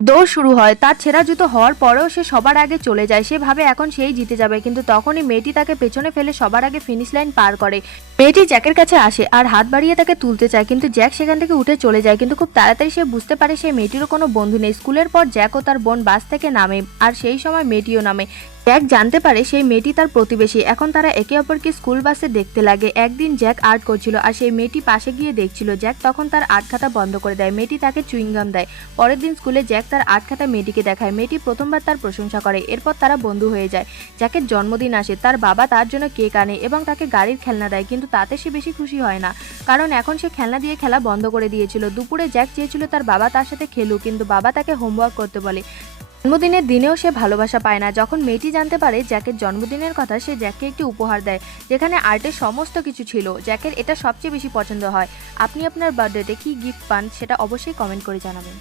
দৌড় শুরু হয়। তার ছেঁড়া জুতো হওয়ার পরেও সে সবার আগে চলে যায়। সে ভাবে এখন সেই জিতে যাবে, কিন্তু তখনই মেয়েটি তাকে পেছনে ফেলে সবার আগে ফিনিশ লাইন পার করে। মেয়েটি জ্যাকের কাছে আসে আর হাত বাড়িয়ে তাকে তুলতে চায়, কিন্তু জ্যাক সেখান থেকে উঠে চলে যায়। কিন্তু খুব তাড়াতাড়ি সে বুঝতে পারে সেই মেয়েটিরও কোনো বন্ধু নেই। স্কুলের পর জ্যাক ও তার বোন বাস থেকে নামে, আর সেই সময় মেয়েটিও নামে। জ্যাক জানতে পারে সেই মেয়েটি তার প্রতিবেশী। এখন তারা একে অপরকে স্কুল বাসে দেখতে লাগে। একদিন জ্যাক আর্ট করছিল আর সেই মেয়েটি পাশে গিয়ে দেখছিল। জ্যাক তখন তার আর্ট খাতা বন্ধ করে দেয়। মেয়েটি তাকে চুইংগাম দেয়। পরের দিন স্কুলে জ্যাক তার আর্ট খাতা মেয়েটিকে দেখায়। মেয়েটি প্রথমবার তার প্রশংসা করে। এরপর তারা বন্ধু হয়ে যায়। জ্যাকের জন্মদিন আসে। তার বাবা তার জন্য কেক আনে এবং তাকে গাড়ির খেলনা দেয়, কিন্তু তাতে সে বেশি খুশি হয় না, কারণ এখন সে খেলনা দিয়ে খেলা বন্ধ করে দিয়েছিল। দুপুরে জ্যাক চেয়েছিল তার বাবা তার সাথে খেলুক, কিন্তু বাবা তাকে হোমওয়ার্ক করতে বলে। জন্মদিনের দিনেও সে ভালোবাসা পায় না। যখন মেয়েটি জানতে পারে জ্যাকের জন্মদিনের কথা, সে জ্যাককে একটি উপহার দেয় যেখানে আর্টের সমস্ত কিছু ছিল। জ্যাকের এটা সবচেয়ে বেশি পছন্দ হয়। আপনি আপনার বার্থডেতে কি গিফট পান সেটা অবশ্যই কমেন্ট করে জানাবেন।